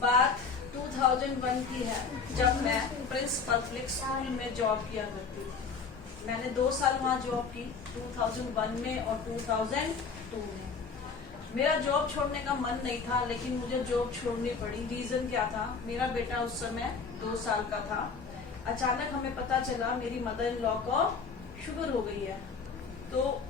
बात 2001 की है, जब मैं प्रिंस पब्लिक स्कूल में जॉब किया करती थी। मैंने 2 साल वहाँ जॉब की, 2001 में और 2002 में। मेरा जॉब छोड़ने का मन नहीं था, लेकिन मुझे जॉब छोड़नी पड़ी। रीजन क्या था? मेरा बेटा उस समय 2 साल का था। अचानक हमें पता चला मेरी मदर इन लॉ को शुगर हो गई है। तो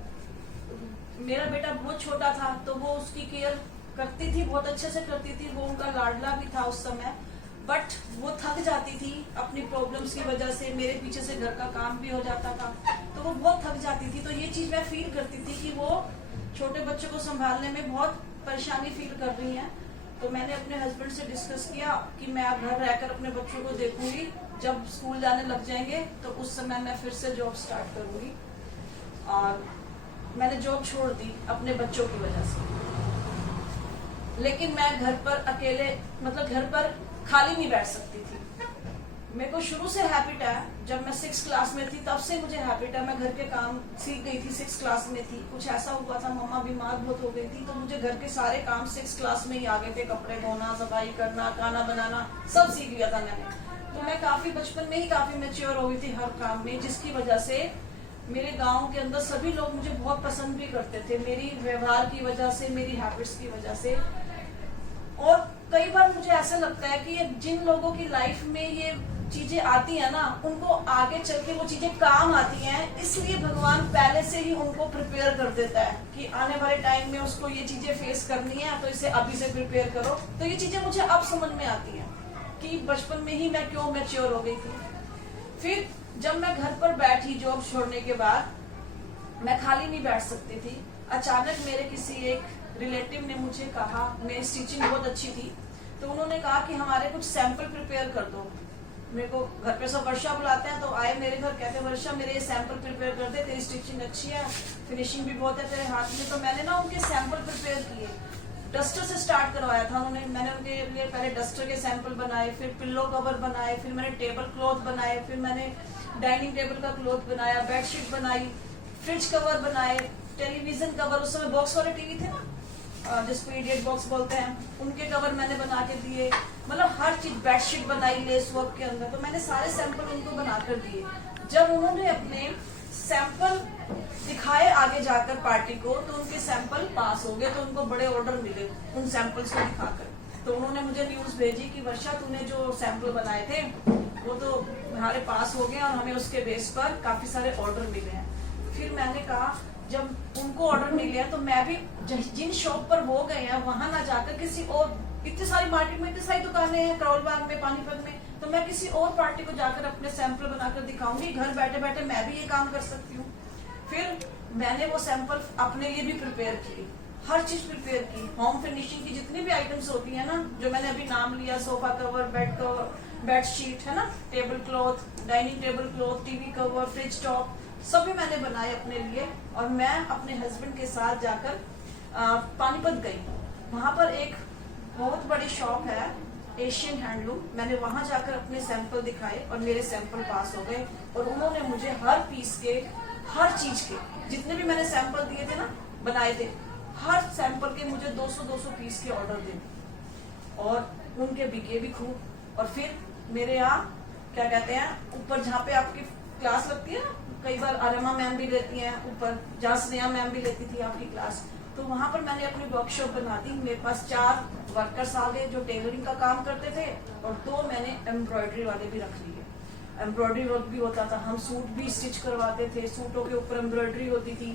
मेरा बेटा बहुत छोटा था, तो वो उसकी केयर करती थी, बहुत अच्छे से करती थी। वो उनका लाडला भी था उस समय, बट वो थक जाती थी अपनी प्रॉब्लम्स की वजह से। मेरे पीछे से घर का काम भी हो जाता था, तो वो बहुत थक जाती थी। तो ये चीज मैं फील करती थी कि वो छोटे बच्चों को संभालने में बहुत परेशानी फील कर रही हैं। तो मैंने अपने हस्बैंड से डिस्कस किया कि मैं अब घर रहकर अपने बच्चों को देखूंगी, जब स्कूल जाने लग जाएंगे तो उस समय मैं फिर से जॉब स्टार्ट करूंगी। और मैंने जॉब छोड़ दी अपने बच्चों की वजह से। लेकिन मैं घर पर अकेले, मतलब घर पर खाली नहीं बैठ सकती थी। मेरे को शुरू से हैबिट है, जब मैं 6th क्लास में थी तब से मुझे हैबिट है। मैं घर के काम सीख गई थी, 6th क्लास में थी। कुछ ऐसा हुआ था, मम्मा बीमार बहुत हो गई थी, तो मुझे घर के सारे काम 6th क्लास में ही आ गए थे। कपड़े धोना, सफाई करना, खाना बनाना, सब सीख लिया था मैंने। तो मैं काफी बचपन में ही काफी मैच्योर हो गई थी हर काम में, जिसकी वजह से मेरे गांव के अंदर सभी लोग मुझे बहुत पसंद भी करते थे, मेरी व्यवहार की वजह से, मेरी हैबिट्स की वजह से। और कई बार मुझे ऐसा लगता है कि ये जिन लोगों की लाइफ में ये चीजें आती है ना, उनको आगे चल के वो चीजें काम आती हैं। इसलिए भगवान पहले से ही उनको प्रिपेयर कर देता है कि आने वाले टाइम में उसको ये चीजें फेस करनी है, तो इसे अभी से प्रिपेयर करो। तो ये चीजें मुझे अब समझ में आती हैं कि बचपन में ही मैं क्यों मैच्योर हो गई थी। फिर जब मैं घर पर बैठी जॉब छोड़ने के बाद, मैं खाली नहीं बैठ सकती थी। अचानक मेरे किसी एक रिलेटिव ने मुझे कहा, मेरी स्टिचिंग बहुत अच्छी थी, तो उन्होंने कहा कि हमारे कुछ सैंपल प्रिपेयर कर दो। मेरे को घर पे सब वर्षा बुलाते हैं, तो आए मेरे घर, कहते वर्षा मेरे ये सैंपल प्रिपेयर कर दे, तेरी स्टिचिंग अच्छी है, फिनिशिंग भी बहुत है तेरे हाथ में। तो मैंने ना उनके सैंपल प्रिपेयर किए। डस्टर से स्टार्ट करवाया था उन्होंने। मैंने उनके लिए पहले डस्टर के सैंपल बनाए, फिर पिल्लो कवर बनाए, फिर मैंने टेबल क्लॉथ बनाए, फिर मैंने डाइनिंग टेबल का क्लॉथ बनाया, बेडशीट बनाई, फ्रिज कवर बनाए, टेलीविजन कवर, उस समय बॉक्स वाले टीवी थे ना, जिसको इडियट बॉक्स बोलते हैं, उनके कवर मैंने बना के दिए। मतलब हर चीज, बेडशीट बनाई लेस वर्क के अंदर। तो मैंने सारे सैंपल उनको बनाकर दिए। जब उन्होंने अपने सैंपल दिखाए आगे जाकर पार्टी को, तो उनके सैंपल पास हो गए। तो उनको बड़े ऑर्डर मिले उन सैंपल्स को दिखाकर। तो उन्होंने मुझे न्यूज भेजी कि वर्षा, तूने जो सैंपल बनाए थे वो तो हमारे पास हो गए और हमें उसके बेस पर काफी सारे ऑर्डर मिले हैं। फिर मैंने कहा, जब उनको ऑर्डर मिले हैं तो मैं भी जिन शॉप पर वो गए हैं वहां ना जाकर किसी और, इतनी सारी मार्केट में इतनी सारी दुकानें हैं, करोल बाग में, पानीपत में, तो मैं किसी और पार्टी को जाकर अपने सैंपल बनाकर दिखाऊंगी। घर बैठे बैठे मैं भी ये काम कर सकती हूँ। फिर मैंने वो सैंपल अपने लिए भी प्रिपेयर किए, हर चीज प्रिपेयर की। होम फिनिशिंग की जितनी भी आइटम्स होती है ना, जो मैंने अभी नाम लिया, sofa cover, bed cover, bedsheet है ना, table cloth, dining table cloth, TV cover, fridge top, सभी मैंने बनाए अपने लिए। और मैं अपने हस्बैंड के साथ जाकर पानीपत गई। वहां पर एक बहुत बड़ी शॉप है, एशियन हैंडलूम। मैंने वहां जाकर अपने सैंपल दिखाए और मेरे सैंपल पास हो गए। और उन्होंने मुझे हर पीस के, हर चीज के, जितने भी मैंने सैंपल दिए थे ना, बनाए थे, हर सैंपल के मुझे 200-200 पीस के ऑर्डर दे, और उनके बिके भी खूब। और फिर मेरे यहाँ क्या कहते हैं, ऊपर जहाँ पे आपकी क्लास लगती है ना, कई बार आरमा मैम भी लेती हैं ऊपर, जहाँ स्नेहा मैम भी लेती थी आपकी क्लास, तो वहां पर मैंने अपनी वर्कशॉप बना दी। मेरे पास 4 वर्कर्स आ गए जो टेलरिंग का काम करते थे, और 2 मैंने एम्ब्रॉयडरी वाले भी रख लिए। एम्ब्रॉयडरी वर्क भी होता था, हम सूट भी स्टिच करवाते थे, सूटों के ऊपर एम्ब्रॉयडरी होती थी।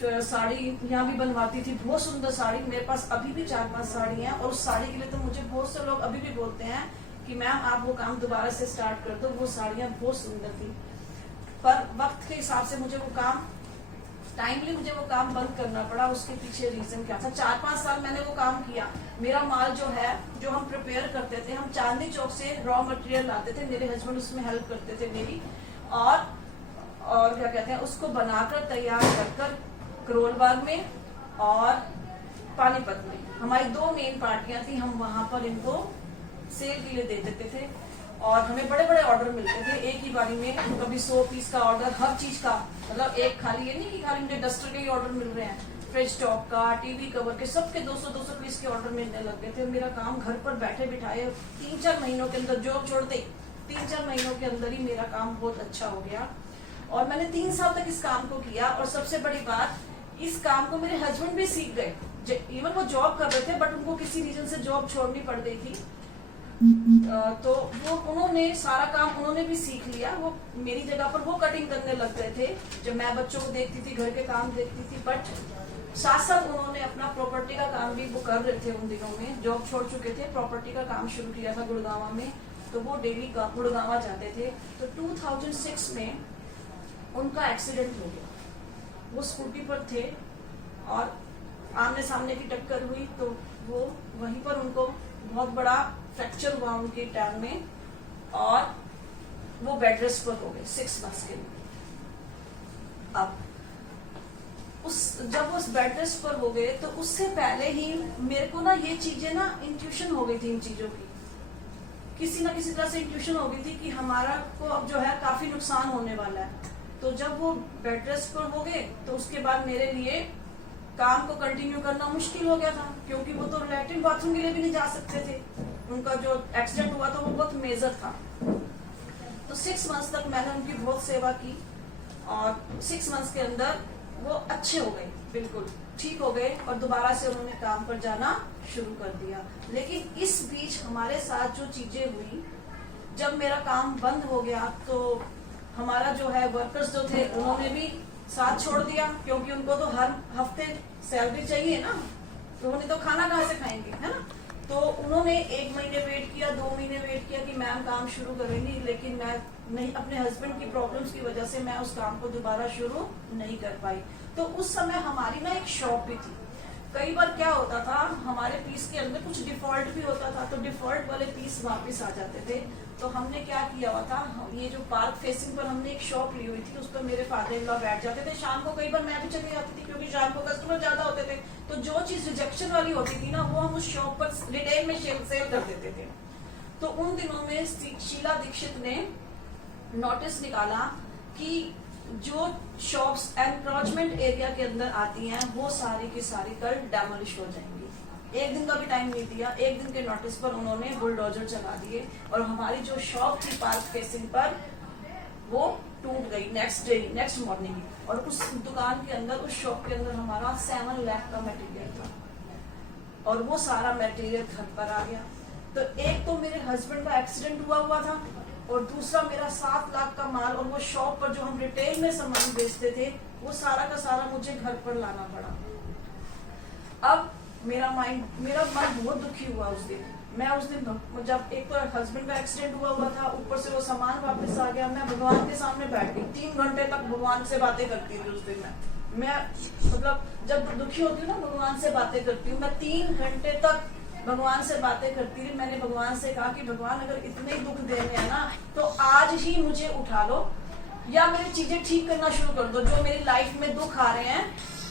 फिर साड़ी यहाँ भी बनवाती थी, बहुत सुंदर साड़ी। मेरे पास अभी भी 4-5 साड़ी हैं, और उस साड़ी के लिए तो मुझे बहुत से लोग अभी भी बोलते हैं कि मैम आप वो काम दोबारा से स्टार्ट कर दो, वो साड़ियाँ बहुत सुंदर थी। पर वक्त के हिसाब से मुझे वो काम, टाइमली मुझे वो काम बंद करना पड़ा। उसके पीछे रीजन क्या था? 4-5 साल मैंने वो काम किया। मेरा माल जो है, जो हम प्रिपेयर करते थे, हम चांदनी चौक से रॉ मटेरियल लाते थे, मेरे हस्बैंड उसमें हेल्प करते थे मेरी, और क्या कहते हैं, उसको बनाकर तैयार कर करोल बाग में और पानीपत में हमारी 2 मेन पार्टियां थी। हम वहां पर इनको सेल के लिए दे देते थे, और हमें बड़े बड़े ऑर्डर मिलते थे एक ही बारी में। कभी 100 पीस का ऑर्डर, हर चीज का, मतलब एक खाली ये नहीं कि खाली मुझे डस्टर के ही ऑर्डर मिल रहे हैं, फ्रिज टॉप का, टीवी कवर के, सबके 200-200 पीस के ऑर्डर मिलने लग गए थे। मेरा काम घर पर बैठे बिठाए 3-4 महीनों के अंदर, जॉब छोड़ते 3-4 महीनों के अंदर ही मेरा काम बहुत अच्छा हो गया और मैंने 3 साल तक इस काम को किया। और सबसे बड़ी बात, इस काम को मेरे हस्बैंड भी सीख गए। इवन वो जॉब कर रहे थे बट उनको किसी रीजन से जॉब छोड़नी पड़ गई थी, तो वो उन्होंने सारा काम उन्होंने भी सीख लिया। वो मेरी जगह पर वो कटिंग करने लग गए थे जब मैं बच्चों को देखती थी, घर के काम देखती थी। बट साथ साथ उन्होंने अपना प्रॉपर्टी का काम भी वो कर रहे थे। उन दिनों में जॉब छोड़ चुके थे, प्रॉपर्टी का काम शुरू किया था गुड़गांव में, तो वो डेली गुड़गांव जाते थे। तो 2006 में उनका एक्सीडेंट हो गया। वो स्कूटी पर थे और आमने सामने की टक्कर हुई, तो वो वहीं पर उनको बहुत बड़ा फ्रैक्चर हुआ उनके टांग में और वो बेड रेस्ट पर हो गए 6 मंथ्स के लिए। अब जब वो बेड रेस्ट पर हो गए तो उससे पहले ही मेरे को ना ये चीजें ना इंट्यूशन हो गई थी इन चीजों की, किसी ना किसी तरह से इंट्यूशन हो गई थी कि हमारा को अब जो है काफी नुकसान होने वाला है। तो जब वो बेड रेस्ट पर हो गए तो उसके बाद मेरे लिए काम को कंटिन्यू करना मुश्किल हो गया था, क्योंकि वो तो लैट्रिन बाथरूम के लिए भी नहीं जा सकते थे। उनका जो एक्सीडेंट हुआ था वो बहुत मेजर था। तो 6 मंथ्स तक मैंने उनकी बहुत सेवा की और 6 मंथ्स के अंदर वो अच्छे हो गए, बिल्कुल ठीक हो गए और दोबारा से उन्होंने काम पर जाना शुरू कर दिया। लेकिन इस बीच हमारे साथ जो चीजें हुई, जब मेरा काम बंद हो गया तो हमारा जो है वर्कर्स जो थे उन्होंने भी साथ छोड़ दिया, क्योंकि उनको तो हर हफ्ते सैलरी चाहिए ना, तो उन्हें तो खाना कहाँ से खाएंगे, है ना। तो उन्होंने 1 महीने वेट किया, 2 महीने वेट किया कि मैम काम शुरू करेंगी, लेकिन मैं नहीं, अपने हस्बैंड की प्रॉब्लम्स की वजह से मैं उस काम को दोबारा शुरू नहीं कर पाई। तो उस समय हमारी ना एक शॉप भी थी। कई बार क्या होता था, हमारे पीस के अंदर कुछ डिफॉल्ट भी होता था, तो डिफॉल्ट वाले पीस वापस आ जाते थे। तो हमने क्या किया हुआ था, ये जो पार्क फेसिंग पर हमने एक शॉप ली हुई थी, उस पर मेरे फादर इन लॉ बैठ जाते थे। शाम को कई बार मैं भी चली जाती थी, क्योंकि शाम को कस्टमर ज्यादा होते थे। तो जो चीज रिजेक्शन वाली होती थी ना, वो हम उस शॉप पर रिटेल में सेल कर देते थे। तो उन दिनों में शीला दीक्षित ने नोटिस निकाला कि जो शॉप्स एनक्रोचमेंट एरिया के अंदर आती हैं वो सारी की सारी कल डैमोलिश हो जाएंगी। 1 दिन का भी टाइम नहीं दिया, 1 दिन के नोटिस पर उन्होंने बुलडोजर चला दिए और हमारी जो शॉप थी पार्क फेसिंग पर वो टूट गई नेक्स्ट मॉर्निंग। और उस दुकान के अंदर, उस शॉप के अंदर हमारा 7 लाख का मटेरियल था और वो सारा मटेरियल घर पर आ गया। तो एक तो मेरे हस्बैंड का एक्सीडेंट हुआ था और दूसरा मेरा 7 लाख का माल, और वो शॉप पर जो हम रिटेल में सामान बेचते थे वो सारा का सारा मुझे घर पर लाना पड़ा। अब मेरा मन बहुत दुखी हुआ उस दिन। मैं उस दिन जब एक तो हस्बैंड का एक्सीडेंट हुआ था, ऊपर से वो सामान वापस आ गया, मैं भगवान के सामने बैठ गई 3 घंटे तक भगवान से बातें करती थी उस दिन। मैं मतलब जब दुखी होती हूँ ना, भगवान से बातें करती हूँ। मैं 3 घंटे तक भगवान से बातें करती रही। मैंने भगवान से कहा कि भगवान अगर इतने ही दुख देने हैं ना, तो आज ही मुझे उठा लो या मेरी चीजें ठीक करना शुरू कर दो। जो मेरी लाइफ में दुख आ रहे हैं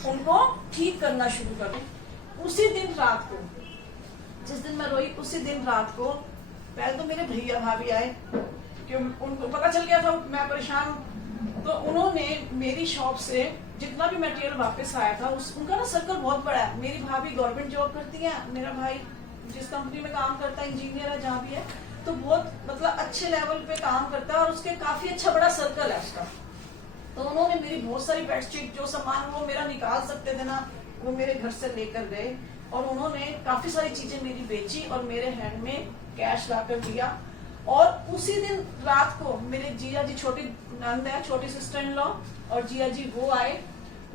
उनको ठीक करना शुरू कर दो। उसी दिन रात को, जिस दिन मैं रोई, उसी दिन रात को पहले तो मेरे भैया भाभी आए, क्यों उनको पता चल गया था मैं परेशान हूँ। तो उन्होंने मेरी शॉप से जितना भी मटेरियल वापस आया था, उनका ना सर्कल बहुत बड़ा है। मेरी भाभी गवर्नमेंट जॉब करती है, मेरा भाई जिस कंपनी में काम करता है, इंजीनियर है जहाँ भी है, तो बहुत मतलब अच्छे लेवल पे काम करता है और उसके काफी अच्छा बड़ा सर्कल है उसका। तो उन्होंने मेरी बहुत सारी बेडशीट, जो सामान वो मेरा निकाल सकते थे ना, वो मेरे घर से लेकर गए और उन्होंने काफी सारी चीजें मेरी बेची और मेरे हैंड में कैश लाकर दिया। और उसी दिन रात को मेरे जिया जी, छोटी नंद है, छोटी सिस्टर इन लॉ, और जिया जी वो आए।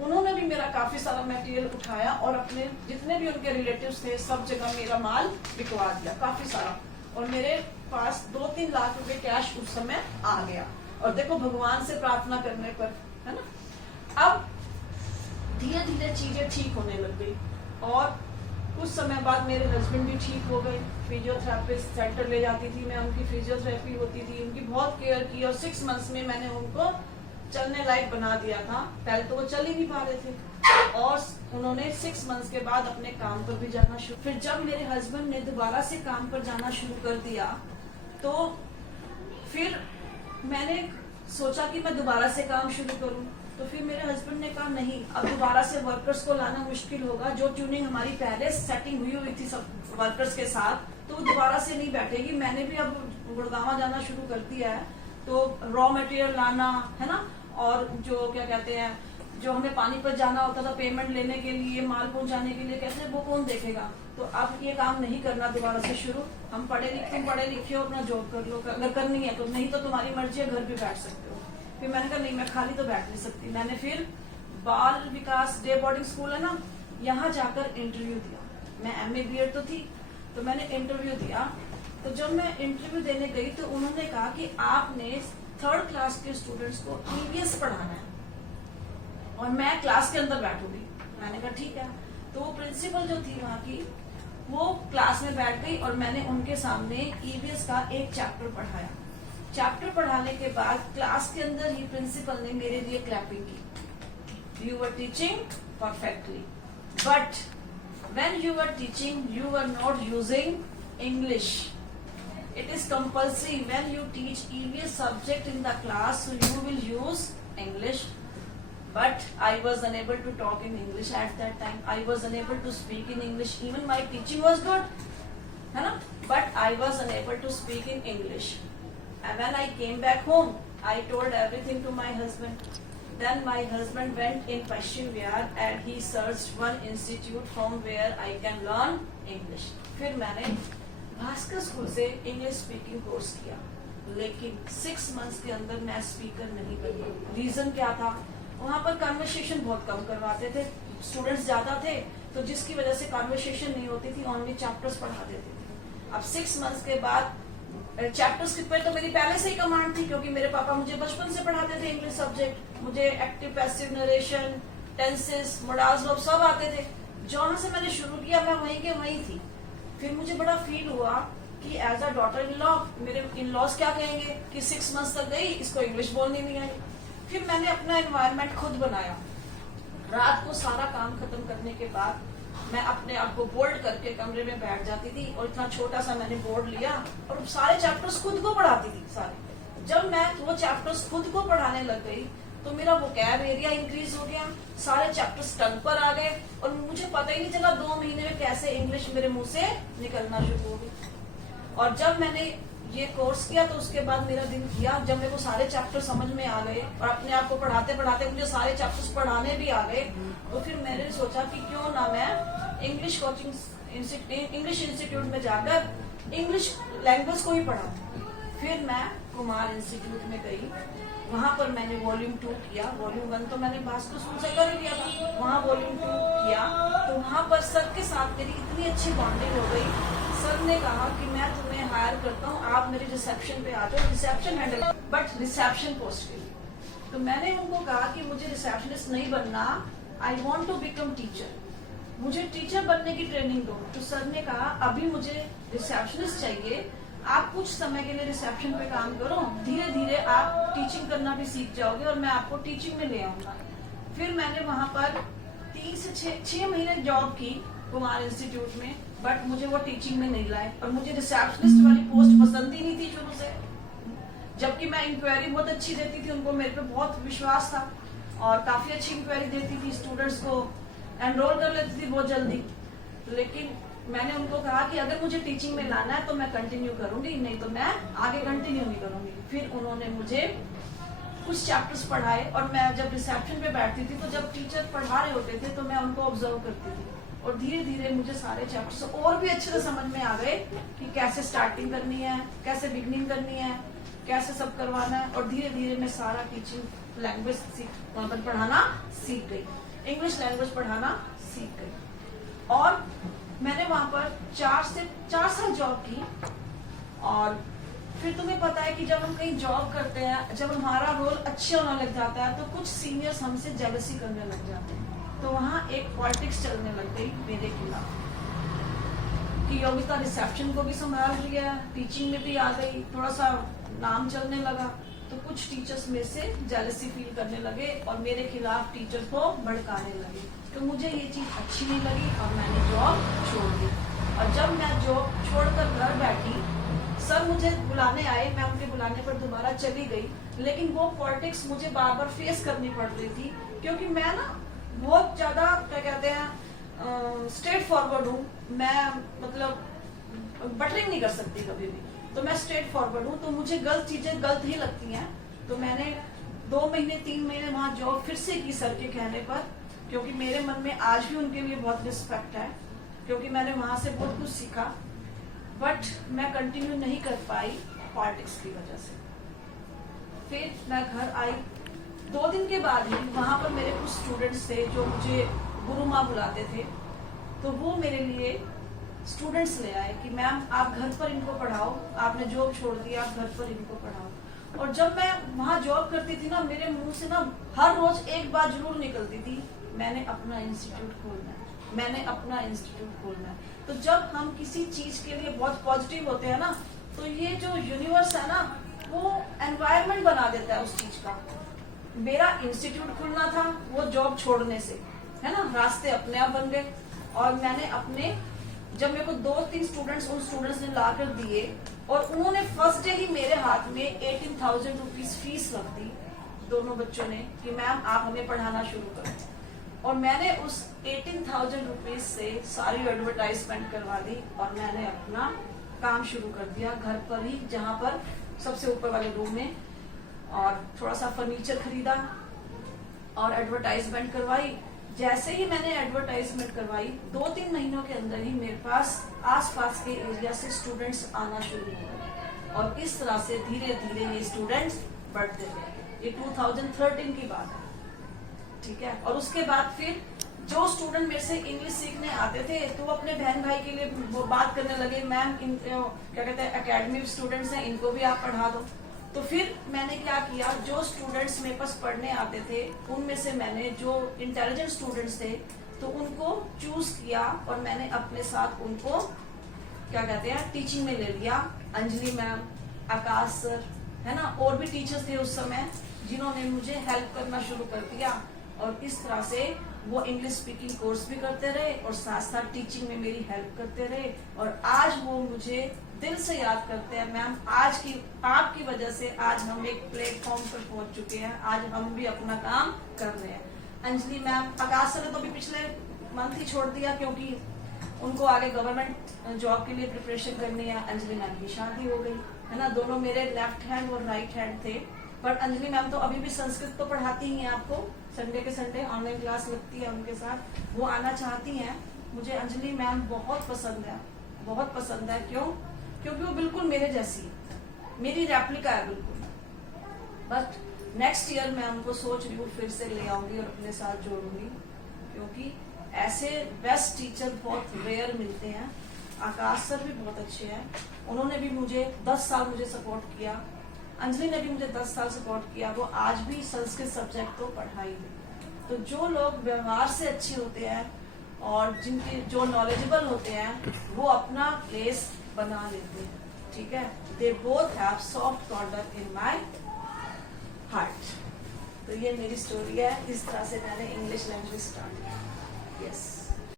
उन्होंने भी मेरा काफी सारा मटेरियल उठाया और अपने जितने भी उनके रिलेटिव्स थे सब जगह मेरा माल बिकवा दिया, काफी सारा। और मेरे पास 2-3 लाख रुपए कैश उस समय आ गया। और देखो भगवान से प्रार्थना करने पर, है ना। अब धीरे धीरे चीजें ठीक होने लग गई और कुछ समय बाद मेरे हस्बैंड भी ठीक हो गए। फिजियोथेरेपिस्ट सेंटर ले जाती थी मैं, उनकी फिजियोथेरेपी होती थी, उनकी बहुत केयर की और 6 मंथ्स में मैंने उनको चलने लायक बना दिया था। पहले तो वो चल ही नहीं पा रहे थे और उन्होंने 6 मंथ्स के बाद अपने काम पर भी जाना शुरू। फिर जब मेरे हस्बैंड ने दोबारा से काम पर जाना शुरू कर दिया तो फिर मैंने सोचा कि मैं दोबारा से काम शुरू करूं। तो फिर मेरे हस्बैंड ने कहा नहीं, अब दोबारा से वर्कर्स को लाना मुश्किल होगा, जो ट्यूनिंग हमारी पहले सेटिंग हुई थी सब वर्कर्स के साथ, तो दोबारा से नहीं बैठेगी। मैंने भी अब गुड़गांव जाना शुरू कर दिया है, तो रॉ मटेरियल लाना है ना, और जो क्या कहते हैं, जो हमें पानीपत जाना होता था पेमेंट लेने के लिए, माल पहुंचाने के लिए, कैसे वो कौन देखेगा। तो अब ये काम नहीं करना दोबारा से शुरू। हम तुम पढ़े लिखे हो, अपना जॉब कर लो, अगर करनी है तो, नहीं तो तुम्हारी मर्जी है, घर भी बैठ सकते हो। फिर मैंने कहा नहीं, मैं खाली तो बैठ नहीं सकती। मैंने फिर बाल विकास डे बोर्डिंग स्कूल है ना, यहाँ जाकर इंटरव्यू दिया। मैं MA BEd तो थी, तो मैंने इंटरव्यू दिया। तो जब मैं इंटरव्यू देने गई तो उन्होंने कहा कि आपने 3rd क्लास के स्टूडेंट्स को EVS पढ़ाना है और मैं क्लास के अंदर बैठूंगी। मैंने कहा ठीक है। तो वो प्रिंसिपल जो थी वहाँ की, वो क्लास में बैठ गई और मैंने उनके सामने EVS का एक चैप्टर पढ़ाया। चैप्टर पढ़ाने के बाद क्लास के अंदर ही प्रिंसिपल ने मेरे लिए क्लैपिंग की। You were teaching perfectly, but when you were teaching you were not using English. It is compulsory when you teach EVS subject in the class, so you will use English. But I was unable to talk in English at that time. I was unable to speak in English. Even my teaching was good, है ना? But I was unable to speak in English. And when I came back home, I told everything to my husband. Then my husband went in Paschim Vihar and he searched one institute from where I can learn English. फिर मैंने Bhaskar school से English speaking course किया, लेकिन 6 months के अंदर मैं speaker नहीं बनी। रीजन क्या था? वहाँ पर कन्वर्सेशन बहुत कम करवाते थे, स्टूडेंट्स ज्यादा थे, तो जिसकी वजह से कन्वर्सेशन नहीं होती थी, ओनली चैप्टर्स पढ़ा देते थे। अब 6 months के बाद चैप्टर्स के ऊपर तो मेरी पहले से ही कमांड थी, क्योंकि मेरे पापा मुझे बचपन से पढ़ाते थे इंग्लिश सब्जेक्ट। मुझे active passive narration, tenses, modals verb सब आते थे। जहाँ से मैंने शुरू किया मैं वहीं के वहीं थी। फिर मुझे बड़ा फील हुआ कि as a daughter in law, मेरे इन लॉज क्या कहेंगे कि 6 months तक गई, इसको इंग्लिश बोलनी नहीं आई। फिर मैंने अपना एनवायरनमेंट खुद बनाया। रात को सारा काम खत्म करने के बाद मैं अपने आप को बोल्ड करके कमरे में बैठ जाती थी और इतना छोटा सा मैंने बोर्ड लिया और सारे चैप्टर्स खुद को पढ़ाती थी सारे। जब मैं वो चैप्टर्स खुद को पढ़ाने लग गई तो मेरा वोकैब एरिया इंक्रीज हो गया, सारे चैप्टर्स टंग पर आ गए और मुझे पता ही नहीं चला 2 महीने में कैसे इंग्लिश मेरे मुंह से निकलना शुरू हो गई। और जब मैंने ये कोर्स किया तो उसके बाद मेरा दिन किया, जब मेरे को सारे चैप्टर समझ में आ गए और अपने आप को पढ़ाते पढ़ाते मुझे सारे चैप्टर्स पढ़ाने भी आ गए, तो फिर मैंने सोचा कि क्यों ना मैं इंग्लिश इंस्टीट्यूट में जाकर इंग्लिश लैंग्वेज को ही पढ़ाऊं। फिर मैं कुमार इंस्टीट्यूट में गई, वहां पर मैंने वॉल्यूम 2 किया। वॉल्यूम 1 तो मैंने भास्कर स्कूल से कर लिया था, वहाँ वॉल्यूम 2 किया। तो वहां पर सर के साथ मेरी इतनी अच्छी बॉन्डिंग हो गई। सर ने कहा कि मैं तुम्हें हायर करता हूँ, आप मेरे रिसेप्शन पे आ जाओ, reception handle, but reception post के लिए। तो मैंने उनको कहा कि मुझे रिसेप्शनिस्ट नहीं बनना, I want to become teacher, मुझे टीचर बनने की ट्रेनिंग दो। तो सर ने कहा अभी मुझे रिसेप्शनिस्ट चाहिए, आप कुछ समय के लिए रिसेप्शन पे काम करो, धीरे धीरे आप टीचिंग करना भी सीख जाओगे और मैं आपको टीचिंग में ले आऊंगा। फिर मैंने वहां पर 3 से 6 महीने जॉब की कुमार इंस्टीट्यूट में, बट मुझे वो टीचिंग में नहीं लाए और मुझे रिसेप्शनिस्ट वाली पोस्ट पसंद ही नहीं थी शुरू से। जबकि मैं इंक्वायरी बहुत अच्छी देती थी, उनको मेरे पे बहुत विश्वास था और काफी अच्छी इंक्वायरी देती थी, स्टूडेंट्स को एनरोल कर लेती थी बहुत जल्दी। लेकिन मैंने उनको कहा कि अगर मुझे टीचिंग में लाना है तो मैं कंटिन्यू करूंगी, नहीं तो मैं आगे कंटिन्यू नहीं करूंगी। फिर उन्होंने मुझे कुछ चैप्टर्स पढ़ाए और मैं जब रिसेप्शन पे बैठती थी तो जब टीचर पढ़ा रहे होते थे तो मैं उनको ऑब्जर्व करती थी और धीरे धीरे मुझे सारे चैप्टर्स और भी अच्छे से समझ में आ गए कि कैसे स्टार्टिंग करनी है, कैसे बिगनिंग करनी है, कैसे सब करवाना है। और धीरे धीरे मैं सारा टीचिंग लैंग्वेज पढ़ाना सीख गई, इंग्लिश लैंग्वेज पढ़ाना सीख गई। और मैंने वहां पर 4 साल जॉब की। और फिर तुम्हें पता है कि जब हम कहीं जॉब करते हैं, जब हमारा रोल अच्छा होने लग जाता है तो कुछ सीनियर्स हमसे जेलसी करने लग जाते हैं। तो वहाँ एक पॉलिटिक्स चलने लग गई मेरे खिलाफ कि योगिता रिसेप्शन को भी संभाल लिया, टीचिंग में भी आ गई, थोड़ा सा नाम चलने लगा। तो कुछ टीचर्स में से जेलसी फील करने लगे और मेरे खिलाफ टीचर्स को भड़काने लगे। तो मुझे ये चीज अच्छी नहीं लगी और मैंने जॉब छोड़ दी। और जब मैं जॉब छोड़कर घर बैठी, सर मुझे बुलाने आए, मैं उनके बुलाने पर दोबारा चली गई, लेकिन वो पॉलिटिक्स मुझे बार बार फेस करनी पड़ रही थी, क्योंकि मैं ना बहुत ज्यादा क्या कहते हैं स्ट्रेट फॉरवर्ड हूँ। मैं मतलब बटरिंग नहीं कर सकती कभी भी, तो मैं स्ट्रेट फॉरवर्ड हूँ, तो मुझे गलत चीजें गलत ही लगती हैं। तो मैंने 2 महीने 3 महीने वहाँ जॉब फिर से की सर के कहने पर, क्योंकि मेरे मन में आज भी उनके लिए बहुत रिस्पेक्ट है, क्योंकि मैंने वहां से बहुत कुछ सीखा। बट मैं कंटिन्यू नहीं कर पाई पॉलिटिक्स की वजह से। फिर मैं घर आई, 2 दिन के बाद ही वहां पर मेरे कुछ स्टूडेंट्स थे जो मुझे गुरु माँ बुलाते थे, तो वो मेरे लिए स्टूडेंट्स ले आए कि मैम आप घर पर इनको पढ़ाओ, आपने जॉब छोड़ दिया, आप घर पर इनको पढ़ाओ। और जब मैं वहां जॉब करती थी ना, मेरे मुंह से ना हर रोज एक बात जरूर निकलती थी, मैंने अपना इंस्टीट्यूट खोलना है, मैंने अपना इंस्टीट्यूट खोलना है। तो जब हम किसी चीज के लिए बहुत पॉजिटिव होते हैं ना, तो ये जो यूनिवर्स है ना, वो एनवायरनमेंट बना देता है उस चीज का। मेरा इंस्टीट्यूट खुलना था, वो जॉब छोड़ने से, है ना, रास्ते अपने आप बन गए। और मैंने अपने, जब मेरे को 2-3 स्टूडेंट्स उन स्टूडेंट्स ने ला कर दिए, और उन्होंने फर्स्ट डे ही मेरे हाथ में 18,000 रुपीज फीस रख दी दोनों बच्चों ने कि मैम आप हमें पढ़ाना शुरू करें। और मैंने उस 18,000 रुपीज से सारी एडवर्टाइजमेंट करवा दी, और मैंने अपना काम शुरू कर दिया घर पर ही, जहां पर सबसे ऊपर वाले रूम में, और थोड़ा सा फर्नीचर खरीदा और एडवर्टाइजमेंट करवाई। जैसे ही मैंने एडवर्टाइजमेंट करवाई, 2-3 महीनों के अंदर ही मेरे पास आसपास के एरिया से स्टूडेंट्स आना शुरू हो गए, और इस तरह से धीरे धीरे ये स्टूडेंट्स बढ़ते गए। ये 2013 की बात है, ठीक है। और उसके बाद फिर जो स्टूडेंट मेरे से इंग्लिश सीखने आते थे, तो वो अपने बहन भाई के लिए वो बात करने लगे, मैम क्या कहते हैं एकेडमी स्टूडेंट्स हैं, इनको भी आप पढ़ा दो। तो फिर मैंने क्या किया, जो स्टूडेंट्स मेरे पास पढ़ने आते थे, उनमें से मैंने जो इंटेलिजेंट स्टूडेंट्स थे, तो उनको चूज किया, और मैंने अपने साथ उनको क्या कहते हैं टीचिंग में ले लिया। अंजलि मैम, आकाश सर, है ना, और भी टीचर्स थे उस समय जिन्होंने मुझे हेल्प करना शुरू कर दिया। और इस तरह से वो इंग्लिश स्पीकिंग कोर्स भी करते रहे, और साथ साथ टीचिंग में मेरी हेल्प करते रहे। और आज वो मुझे दिल से याद करते हैं, मैम आज की आपकी वजह से आज हम एक प्लेटफॉर्म पर पहुंच चुके हैं, आज हम भी अपना काम कर रहे हैं। अंजलि मैम, आकाश सर ने तो भी पिछले मंथ ही छोड़ दिया, क्योंकि उनको आगे गवर्नमेंट जॉब के लिए प्रिपरेशन करनी है। अंजलि मैम की शादी हो गई, है ना, दोनों मेरे लेफ्ट हैंड और राइट हैंड थे। पर अंजलि मैम तो अभी भी संस्कृत तो पढ़ाती ही हैं आपको, संडे के संडे ऑनलाइन क्लास लगती है उनके साथ, वो आना चाहती हैं। मुझे अंजलि मैम बहुत पसंद है, बहुत पसंद है। क्यों? क्योंकि वो बिल्कुल मेरे जैसी है, मेरी रेप्लिका है बिल्कुल। बट नेक्स्ट ईयर मैं उनको सोच रही हूँ फिर से ले आऊंगी और अपने साथ जोड़ूंगी, क्योंकि ऐसे बेस्ट टीचर बहुत रेयर मिलते हैं। आकाश सर भी बहुत अच्छे हैं, उन्होंने भी मुझे 10 साल मुझे सपोर्ट किया। अंजलि ने भी मुझे 10 साल सपोर्ट किया, वो आज भी संस्कृत सब्जेक्ट तो पढ़ाई है। तो जो लोग व्यवहार से अच्छे होते हैं और जिनके जो नॉलेजेबल होते हैं, वो अपना प्लेस बना लेते हैं, ठीक है। They both have soft corner in my heart. तो ये मेरी स्टोरी है, इस तरह से मैंने इंग्लिश लैंग्वेज स्टार्ट किया। यस।